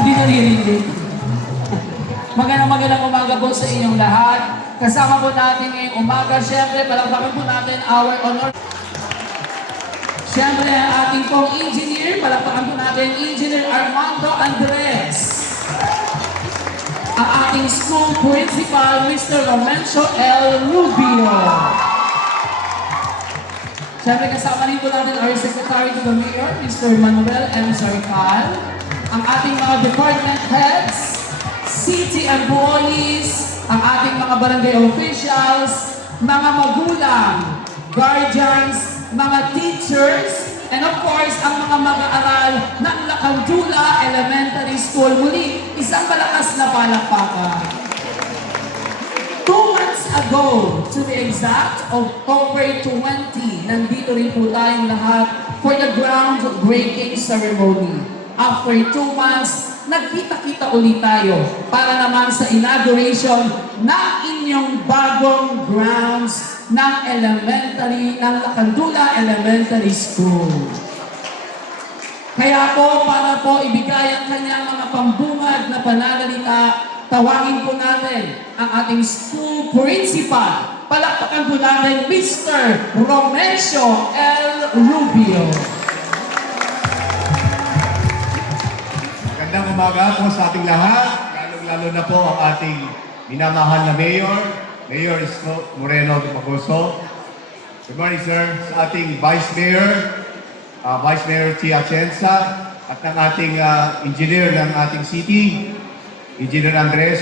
Hindi naririnig. Magandang umaga po sa inyong lahat. Kasama po natin ngayong umaga. Siyempre, palakpakan po natin our honor. Siyempre, ang ating pong engineer. Palakpakan po natin Engineer Armando Andres. Ang ating school principal, Mr. Romencio L. Rubio. Siyempre, kasama rin po natin our Secretary to the Mayor, Mr. Manuel M. Sarcal. Ang ating mga department heads, city employees, ang ating mga barangay officials, mga magulang, guardians, mga teachers, and of course, ang mga mag-aaral ng Lacandula Elementary School. Muli, isang malakas na palakpakan. 2 months ago, to be exact, October 20, nandito rin po tayong lahat for the groundbreaking ceremony. After 2 months, nagkita-kita ulit tayo para naman sa inauguration ng inyong bagong grounds ng Lacandula Elementary School. Kaya po, para po ibigay ang kanyang mga pambungad na pananalita, tawagin po natin ang ating school principal. Palakpakan po natin Mr. Romencio L. Rubio. Magandang umaga po sa ating lahat, lalong-lalo na po ang ating minamahal na Mayor Isko Moreno de Pagoso. Good morning, sir. Sa ating Vice Mayor Tia Atienza, at ng ating engineer ng ating city, Engineer Andres,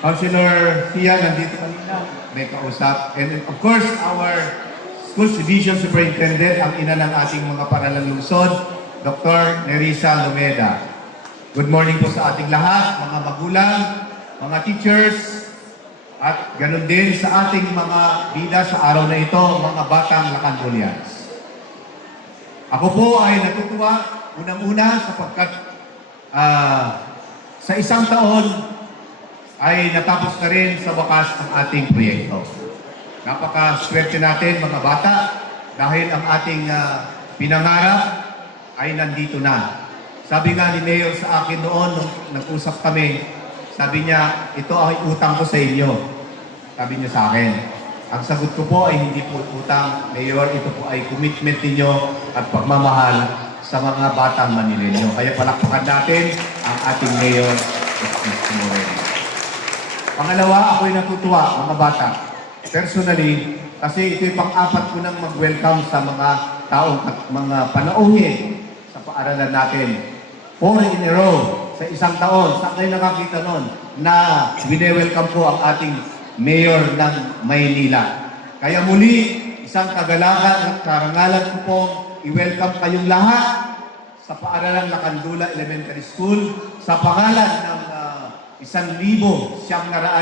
Councilor Tia, nandito kanina, may kausap. And of course, our Schools Division Superintendent, ang ina ng ating mga paralang lungsod, Dr. Nerissa Lumeda. Good morning po sa ating lahat, mga magulang, mga teachers, at ganun din sa ating mga bida sa araw na ito, mga batang Lacandulians. Ako po ay natutuwa, unang-una, sapagkat sa isang taon ay natapos na rin sa wakas ang ating proyekto. Napaka-swerte natin mga bata dahil ang ating pinangarap ay nandito na. Sabi nga ni Mayor sa akin noon, nung nag-usap kami, sabi niya, ito ay utang ko sa inyo. Sabi niya sa akin. Ang sagot ko po ay hindi po utang, Mayor, ito po ay commitment ninyo at pagmamahal sa mga batang Manileño. Kaya palakpakan natin ang ating Mayor, Mr. Moreno. Pangalawa, ako'y natutuwa, mga bata. Personally, kasi ito'y pang-apat ko nang mag-welcome sa mga taong at mga panauhin sa paaralan natin. 4 in a row sa isang taon. Saan kayo nakakita nun na wine-welcome po ang ating Mayor ng Maynila. Kaya muli, isang kagalakan at karangalan ko pong i-welcome kayong lahat sa paaralang Lacandula Elementary School sa pangalan ng 1,900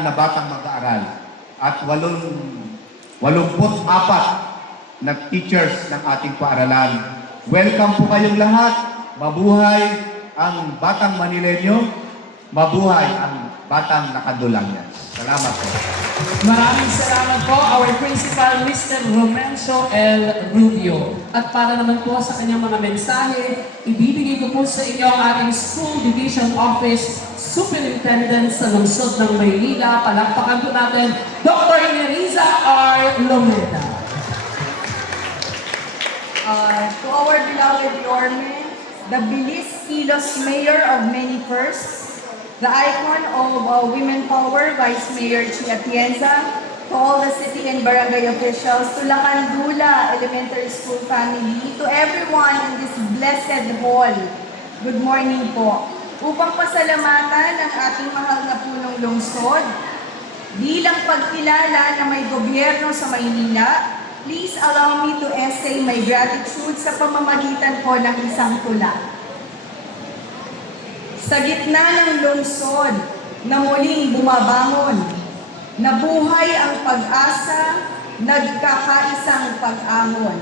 na batang mag-aaral at 84 na teachers ng ating paaralan. Welcome po kayong lahat. Mabuhay ang batang Manileño. Mabuhay ang batang Lacandulanians. Salamat po. Maraming salamat po, our principal, Mr. Romencio L. Rubio. At para naman po sa kanyang mga mensahe, ibibigay ko po sa inyo ang ating School Division Office Superintendent sa lungsod ng Maynila. Palakpakan po natin, Dr. Nerissa R. Lumeda. To our beloved Yorme, the Bilis Kilos Mayor of Many Firsts, the icon of women power, Vice Mayor Tia Atienza, to all the city and barangay officials, to Lacandula Elementary School family, to everyone in this blessed hall, good morning po. Upang pasalamatan ang ating mahal na punong lungsod, bilang pagkilala na may gobyerno sa Maynila, please allow me to essay my gratitude sa pamamagitan po ng isang tula. Sa gitna ng lungsod na muling bumabangon, nabuhay ang pag-asa, nagkakaisang pag-angon.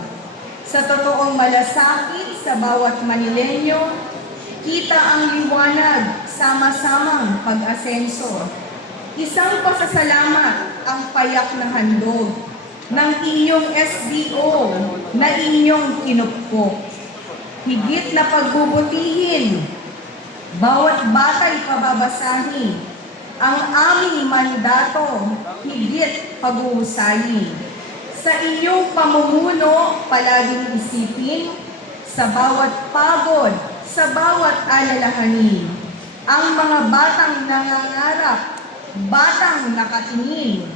Sa totoong malasakit sa bawat Manileño, kita ang liwanag, sama-samang pag-asenso. Isang pasasalamat ang payak na handog ng inyong SDO na inyong kinupkop. higit na pagbubutihin, bawat bata'y pababasahin, ang aming mandato, higit pag-uusayin. Sa iyong pamumuno, palaging isipin, sa bawat pagod, sa bawat alalahanin, ang mga batang nangangarap, batang nakatingin,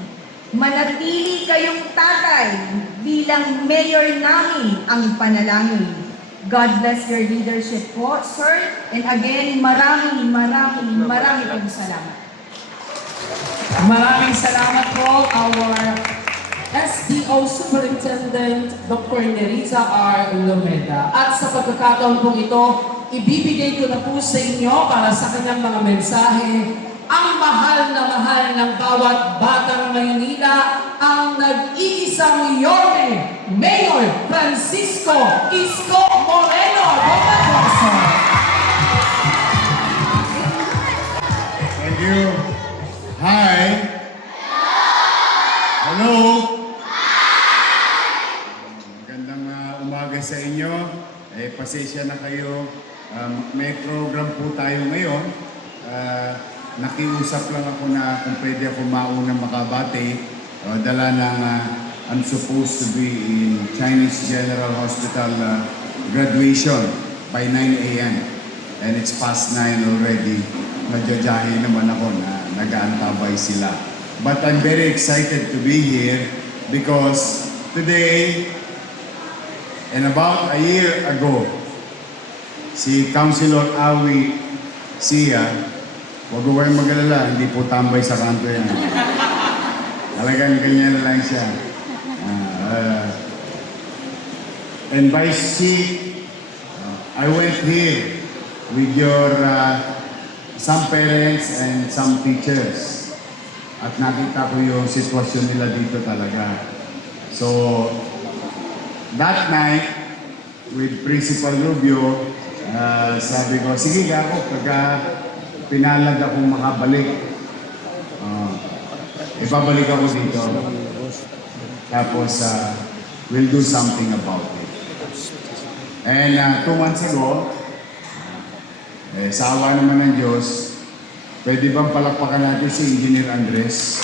manatili kayong tatay bilang mayor namin ang panalangin. God bless your leadership po, sir. And again, maraming pong salamat. Maraming salamat po, our SDO Superintendent Dr. Nerita R. Lomeda. At sa pagkakataon pong ito, ibibigay ko na po sa inyo para sa kanyang mga mensahe ang mahal ng bawat batang Maynila, ang nag-iisang Yorme, Mayor Francisco Isko Moreno. Thank you. Hi. Hello. Magandang umaga sa inyo. Pasensya na kayo. May program po tayo ngayon. Nakiusap lang ako na kung pwede ako maunang makabati. Dala ng I'm supposed to be in Chinese General Hospital graduation by 9 a.m. And it's past 9 already. Nadyajahe naman ako na nag-aantabay sila. But I'm very excited to be here because today, and about a year ago, si Councilor Awi Sia, huwag ko kayong mag-alala, hindi po tambay sa kanto yan. Talagang ganyan lang siya. And Vice Chief, I went here with your some parents and some teachers. At nakita ko yung sitwasyon nila dito talaga. So, that night, with Principal Rubio, sabi ko, sige ako, pagka pinalad akong makabalik, ibabalik ako dito. Tapos, we'll do something about it. And 2 months ago, sa awa naman ng Diyos, pwede bang palakpakan natin si Engineer Andres?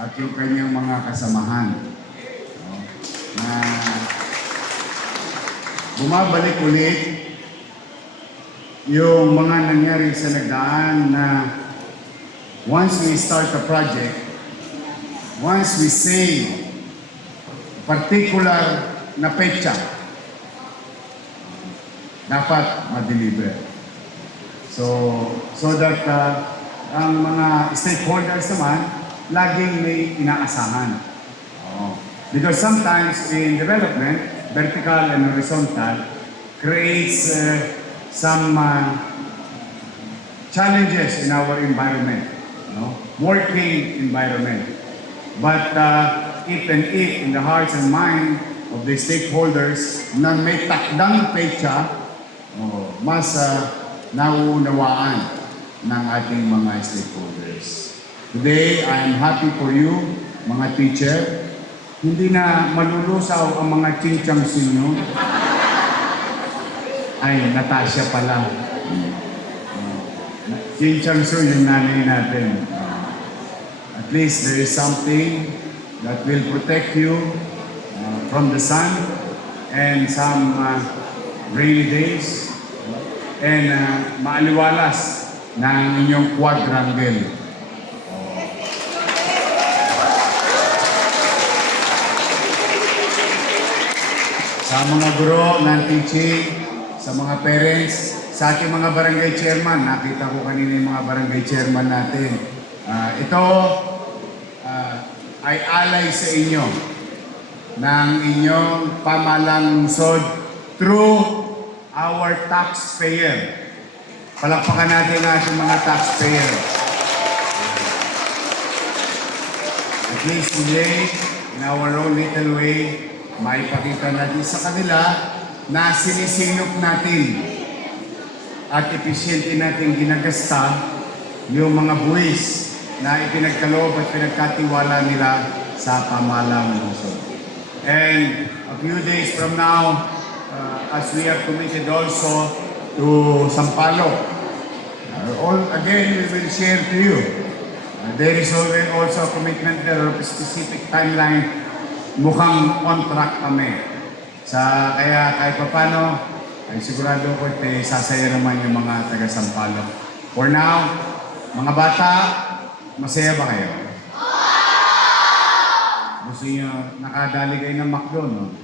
At yung kanyang mga kasamahan. Na bumabalik ulit yung mga nangyari sa nagdaan na once we start a project, once we say particular na petsa, dapat ma-deliver. So that ang mga stakeholders naman, laging may inaasahan. Because sometimes in development, vertical and horizontal creates some challenges in our environment, working environment. But it in the hearts and mind of the stakeholders na may takdang petsa, mas nauunawaan ng ating mga stakeholders. Today, I am happy for you, mga teacher. Hindi na malulusaw ang mga chinchang sinyo. Ay, Natasha pala. Chinchang Su yung nanay natin. At least there is something that will protect you from the sun and some rainy days and maaliwalas ng inyong quadrangle. Sa mga guro ng teaching, sa mga parents, sa ating mga barangay chairman, nakita ko kanina yung mga barangay chairman natin. Ito ay alay sa inyo ng inyong pamahalang lungsod through our taxpayer. Palakpakan natin ang ating mga taxpayer. At least today, in our own little way, maipakita natin sa kanila na sinisinop natin at episyente natin ginagasta yung mga buwis na ipinagkaloob at pinagkatiwala nila sa pamahalang lungsod. And a few days from now, as we are committed also to Sampaloc, again, we will share to you. There is also a commitment there of a specific timeline. Mukhang on track kami. Kaya kahit papano, ay sigurado ko sasaya naman yung mga taga Sampaloc. For now, mga bata, masaya ba kayo? Gusto nyo nakadali kayo ng McDo, no?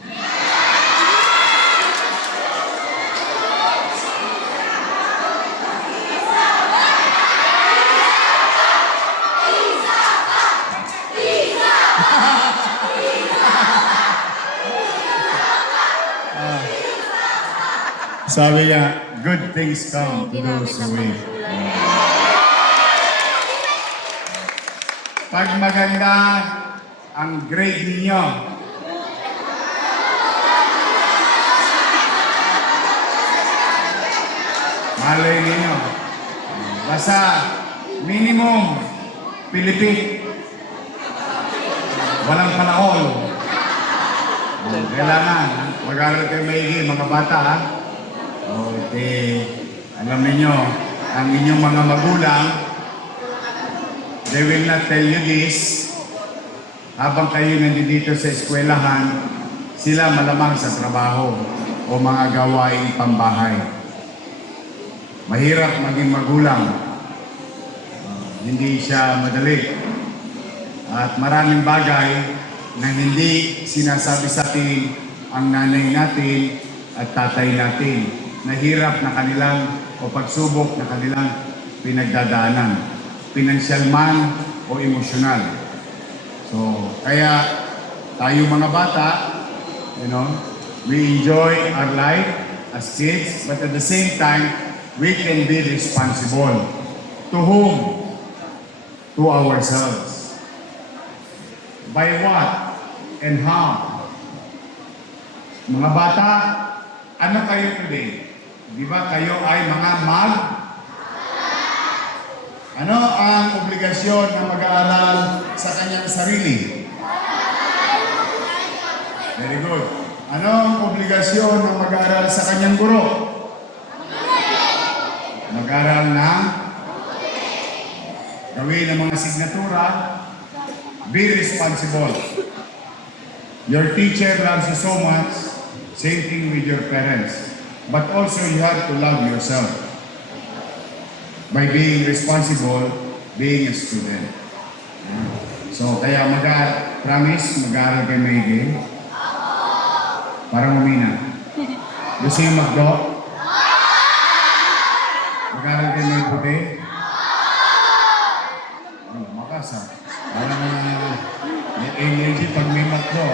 Sabi niya, good things come to those who wait. Pag maganda ang grade ninyo, malay ninyo, basta minimum Pilipit, walang panahon. Kailangan mag-aral kayo maigi, mga bata, ha? Alam niyo, ang inyong mga magulang, they will not tell you this. Habang kayo nandito sa eskwelahan, sila malamang sa trabaho o mga gawaing pambahay. Mahirap maging magulang. Hindi siya madali. At maraming bagay na hindi sinasabi sa atin ang nanay natin at tatay natin. Nahirap na kanilang o pagsubok na kanilang pinagdadaanan. Pinansyal man o emosyonal. So, kaya tayo mga bata, we enjoy our life as kids, but at the same time, we can be responsible. To whom? To ourselves. By what and how? Mga bata, ano kayo today? Di ba kayo ay mga Ano ang obligasyon ng mag-aaral sa kanyang sarili? Very good. Ano ang obligasyon ng mag-aaral sa kanyang guro? Mag-aaral ng gawin ang mga signatura. Be responsible. Your teacher loves you so much. Same thing with your parents. But also you have to love yourself by being responsible, being a student. So, kaya promise, mag-aaral kayo maigi. Para mamina. Gusto yung McDo? Mag-aaral kayo may puti? Makas ha. Parang may energy pag may McDo.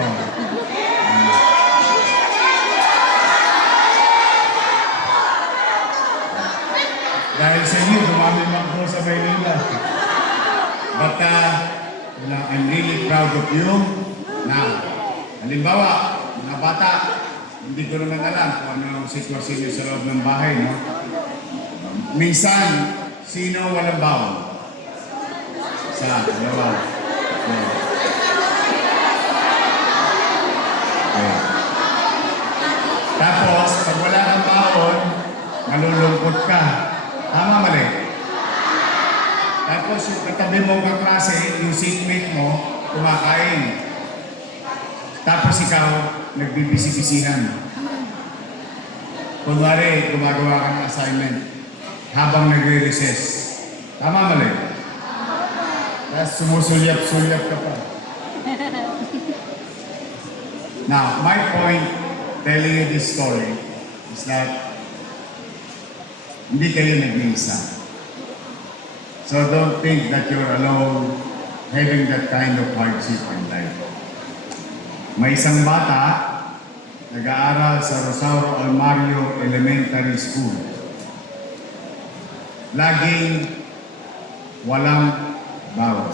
Dahil sa inyo, dumami McDo sa Maynila. But I'm really proud of you na halimbawa, mga bata, hindi ko naman alam kung ano ang sitwasyon nyo sa loob ng bahay, no? Minsan, sino walang bawal? Dalawa. Okay. Tapos, pag wala kang baon, malulungkot ka. Tama, mali? Tapos yung katabi mo ng klase, yung seatmate mo, kumakain. Tapos ikaw, nagbibisi-bisihan. Kunwari, gumagawa ka ng assignment habang nagre-recess. Tama, mali? Tapos sumusulyap-sulyap ka pa. Now, my point telling you this story is that hindi kayo nag-iisa. So don't think that you're alone having that kind of hardship in life. May isang bata nag-aaral sa Rosario Almario Elementary School. Laging walang baon.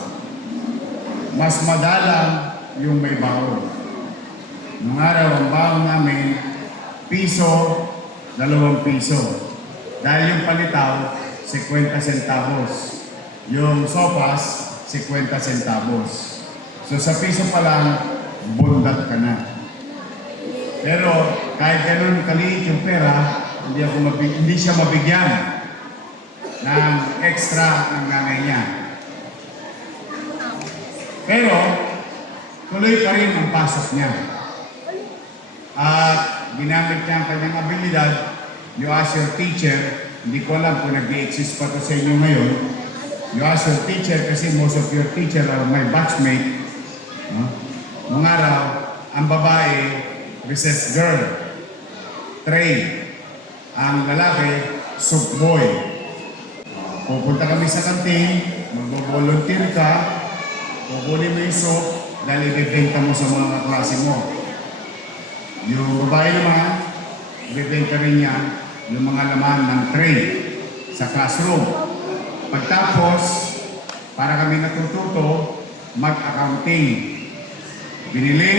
Mas madalang yung may baon. Nung araw, ang baon namin, piso, 2 piso. Dahil yung palitaw, 50 centavos. Yung sopas, 50 centavos. So sa piso pa lang, bundat ka na. Pero kahit ganun kaliit yung pera, hindi siya mabigyan ng extra ng nanay niya. Pero tuloy pa rin ang pasok niya. At ginamit niya ang kanyang abilidad. You ask your teacher, hindi ko alam kung nag-i-exist pa to sa inyo ngayon. You ask your teacher kasi most of your teacher are my batchmate. No? Nung araw, ang babae, recess girl. Trey. Ang lalaki, soup boy. Pupunta kami sa kantin, mag-volunteer ka, kukunin mo yung soup, dahil ibibenta mo sa mga klase mo. Yung babae naman, ibibenta rin niya yung mga laman ng tray sa classroom. Pagtapos, para kami natututo, mag-accounting. Binili,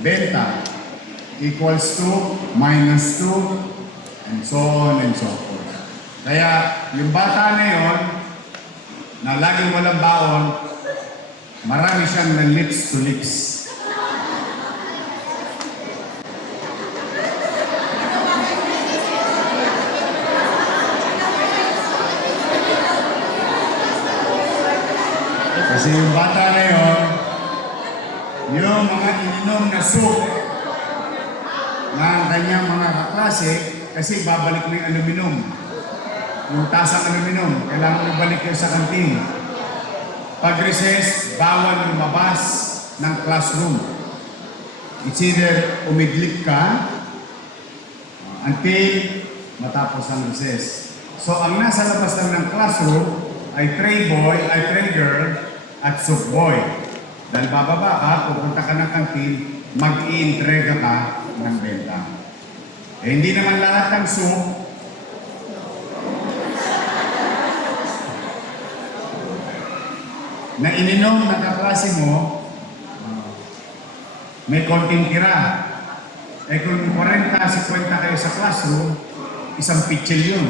benta, equals to, minus to, and so on and so forth. Kaya yung bata na yon, na laging walang baon, marami siyang na lips to lips. Kasi yung bata na yon, yung mga ininom na soup ng kanyang mga kaklase, kasi babalik mo yung aluminum. Yung tasang aluminum, kailangan ibalik yun sa kantin. Pag recess, bawal lumabas ng classroom. It's either umidlik ka until matapos ang recess. So ang nasa labas lang ng classroom ay tray boy, ay tray girl, at soup boy. Dahil bababa ka, pupunta ka ng kantin, mag-i-entrega ka ng benta. Eh, hindi naman lahat ng soup na ininom ng kaklase mo, may konting tira. Eh kung 40-50 kayo sa classroom, isang pitchel yun.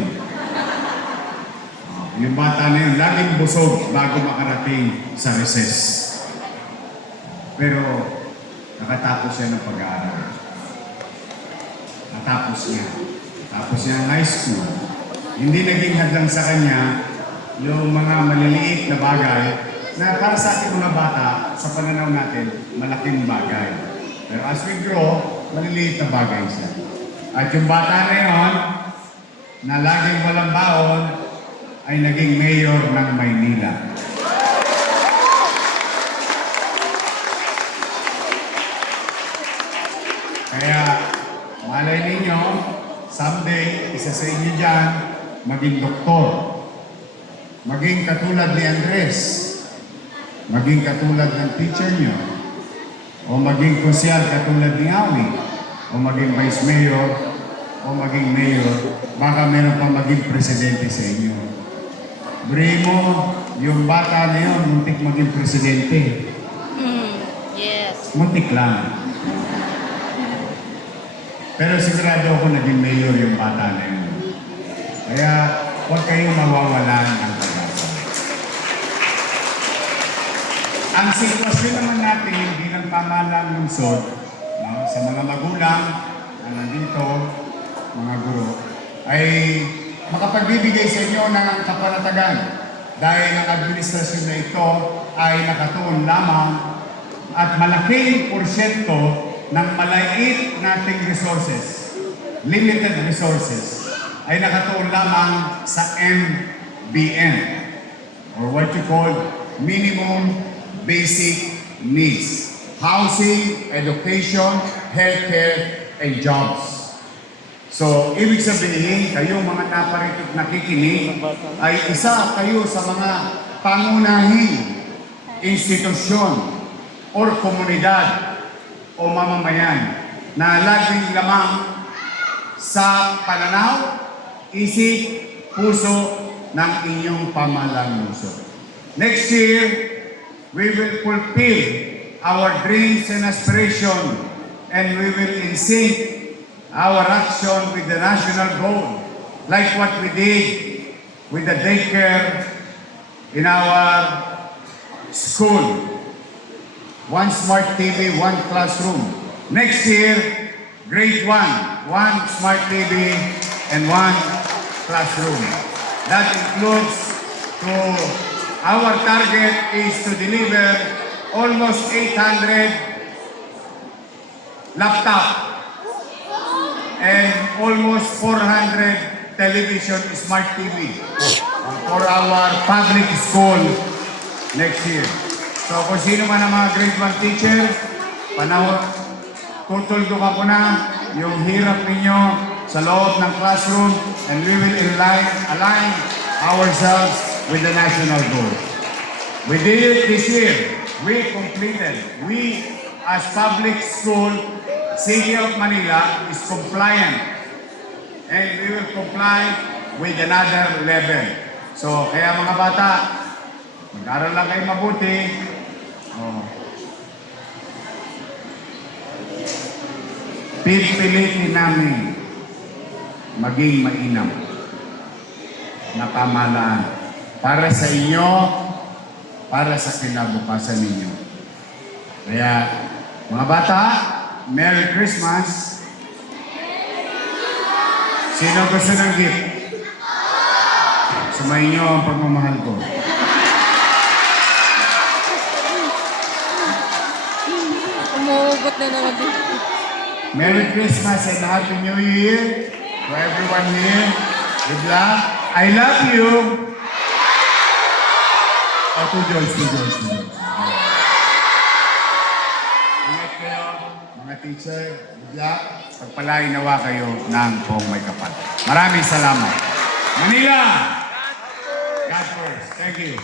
Yung bata na yun, laging busog bago makarating sa recess. Pero nakatapos siya ng pag-aaral. Natapos niya. Tapos niya ang high school. Hindi naging hadlang sa kanya yung mga maliliit na bagay na para sa ating mga bata, sa pananaw natin, malaking bagay. Pero as we grow, maliliit na bagay siya. At yung bata na yun, na laging walang baon, ay naging mayor ng Maynila. Kaya, malay ninyo, someday, isa sa inyo dyan, maging doktor. Maging katulad ni Andres. Maging katulad ng teacher nyo. O maging konsyal katulad ni Awi. O maging vice mayor. O maging mayor. Baka meron pa maging presidente sa inyo. Brimo, yung bata na yun, muntik maging presidente. Yes. Muntik lang. Pero sigurado ako naging mayor yung bata na yun. Kaya huwag kayong mawawalan ng pag-asa. Ang sitwasyon naman natin bilang pamahalang lungsod, no, sa mga magulang na nandito, mga guro, ay makapagbibigay sa inyo ng kapanatagan dahil ang administrasyon na ito ay nakatuon lamang at malaking porsyento ng malait nating resources, limited resources, ay nakatuon lamang sa MBN or what you call minimum basic needs. Housing, education, healthcare, and jobs. So, ibig sabihin, kayong mga naparito nakikinig, ay isa kayo sa mga pangunahing institusyon or komunidad o mamamayan na laging lamang sa pananaw, isip, puso ng inyong pamahalang lungsod. Next year, we will fulfill our dreams and aspirations and we will in sync our action with the national goal, like what we did with the daycare in our school. 1 smart TV, 1 classroom. Next year, grade 1, 1 smart TV and 1 classroom. That includes our target is to deliver almost 800 laptop and almost 400 television smart TV for our public school next year. So kung sino man ang mga grade 1 teacher, tutuldukan ko na yung hirap ninyo sa loob ng classroom and we will align ourselves with the national goal. We did it this year. We completed. We as public school, City of Manila is compliant and we will comply with another level. So kaya mga bata, mag-aral lang kayo mabuti. Pipilitin namin maging mainam na pamahalaan para sa inyo, para sa kinabukasan ninyo. Kaya, mga bata, Merry Christmas! Sino gusto ng gift? Sumayin niyo ang pagmamahal ko. Umuugot na naman din. Merry Christmas and Happy New Year to everyone here. Good luck. I love you. Oh, to Joyce. Ingat kayo, mga teacher. Good luck. Pagpalain nawa kayo ng buong may kapal. Maraming salamat. Manila! God first. Thank you.